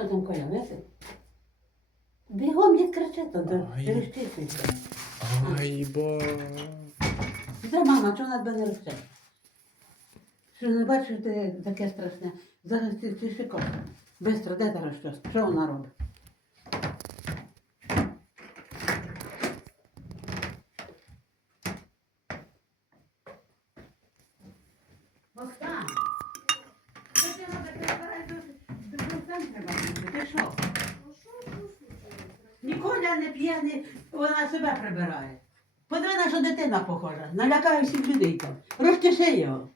Що там Коля, висить? Бігом дід кричить, то Ай. розчитується. Ай, ба. Де мама, чого вона тебе не росте? Що не бачиш, ти таке страшне. Зараз ти ти шиков. Бистро, де зараз щось? Що вона робить? Богдан! Що ти робиш? Ти треба. Ти що? Ніколя не п'є, не- вона себе прибирає. Подиви, на що дитина похожа. Налякає всіх людей там. Розчеши його.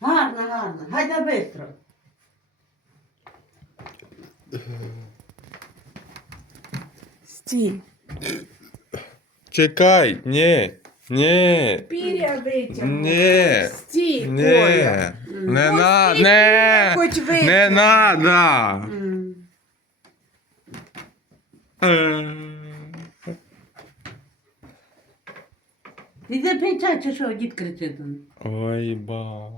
Гарно, гарно. Гайда бистро. Стій. Чекай, ні, ні, Піря витягнув. ні, Стій, ні, Коля. не Ну, на, стій, не, Хоч не надо. М. Іди пий чай, чи що, дід кричить. Ой, ба.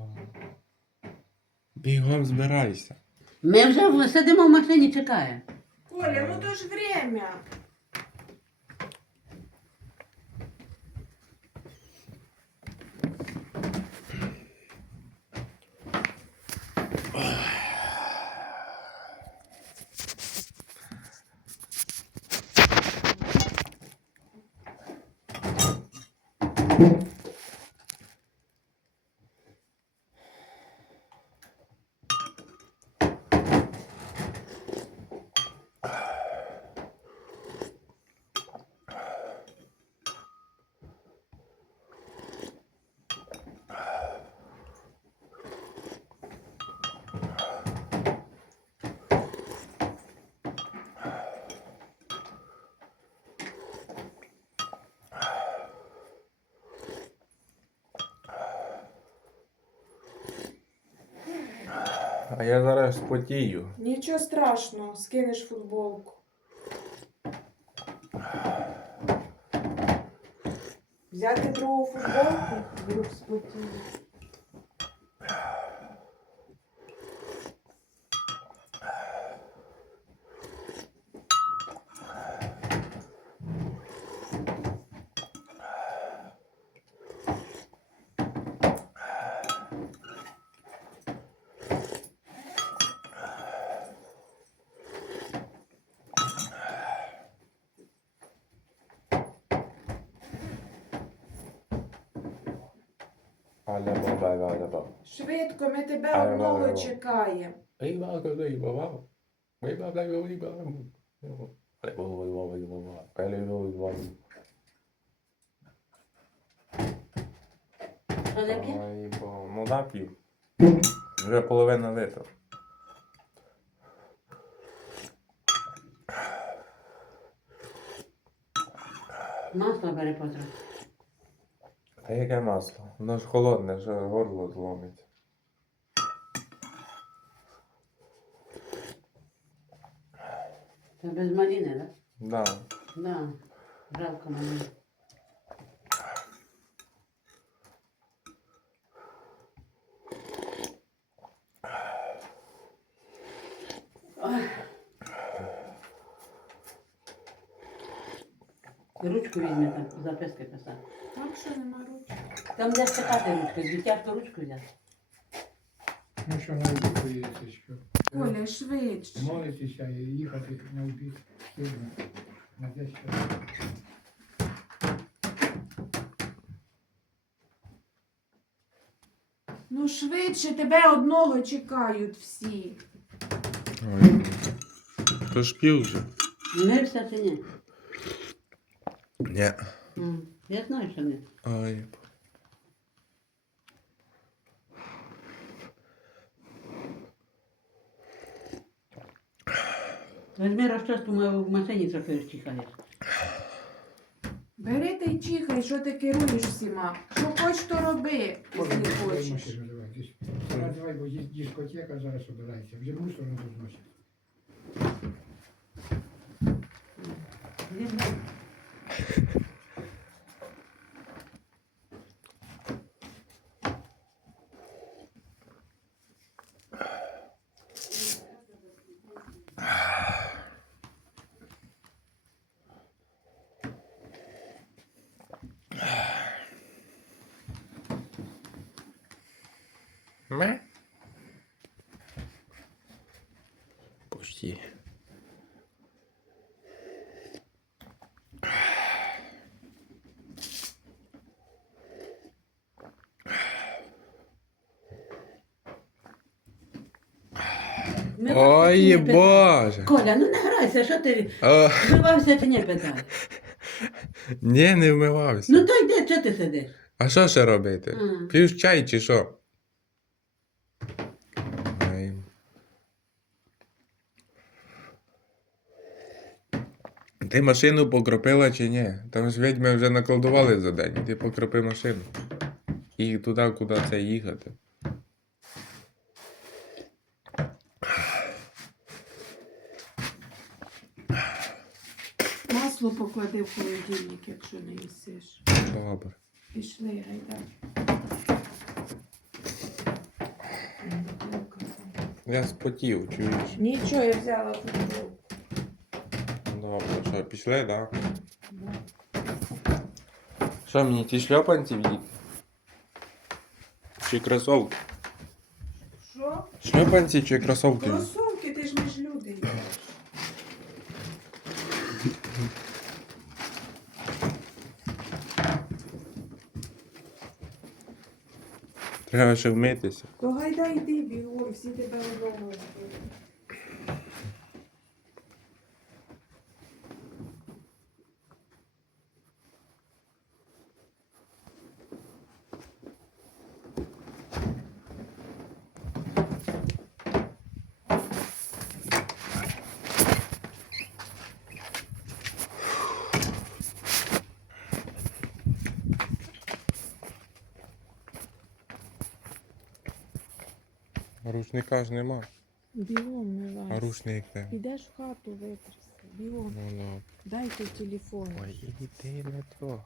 Бігом збирайся. Ми вже в- сидимо в машині, чекаємо. Коля, ну то ж время. Bye. А я зараз спотію. Нічого страшного, скинеш футболку. Взяти другу футболку, вдруг спотіє. Але баба, баба, баба. Швидко, ми тебе Але одного баба. чекаємо. Ей, баба, ей, баба. Ей, баба, ей, баба, ей, баба. Ей, баба, ей, баба, ей, баба. Ей, баба, ей, баба. Що не п'є? Ай, бо, ну напів. Вже половина литра. Масло бери потрохи. Та яке масло? Воно ж холодне, вже горло зломить. Це без маліни, так? Да. Да? Да. Жалко малини. куріння там записки писати. Там що нема ручки. Там де спитати ручку, з дитячу ручку взяти. Ну що навіть поїдеться, що Оля, швидше. молитися і їхати на обід. сильно, На 10 часов. Ну швидше тебе одного чекають всі. Ой. То ж пів вже. Мився чи ні? Ні. М, Я знаю, що ні. Ай. Візьми розчоску ма- в машині трохи чихаєш. Бери та й чихай, що ти керуєш всіма. Що хочеш, то роби, якщо хочеш. Зараз давай, бо дискотека зараз обирається. В другу сторону тут. Ме? Почти. Ми Ой, чи ні, боже. Коля, ну не грайся, що ти О, вбивався чи не питай. ні, не вмивався. Ну то йди, що ти сидиш? А що ще робити? А. П'єш чай чи що? Ай. Ти машину покропила чи ні? Там ж відьми вже накладували за день. Ти покропи машину. І туди, куди це їхати. Масло поклади в холодильник, якщо не їсиш. Добре. Пішли, гайда. Я спотів, чуєш? Нічого, я взяла футболку. Добре, що, пішли, так? Да? Що мені ті шльопанці вдіти? Чи кросовки? Що? Шльопанці чи кросовки? Кросовки, ти ж не ж люди. Треба ще вмитися. То гайда йди, бігом, всі тебе одного. Рушника ж нема. Бігом не А рушник де? Підеш в хату витряси. Бігом. Ну, ну. Дайте телефон. Ой, іди не трогай.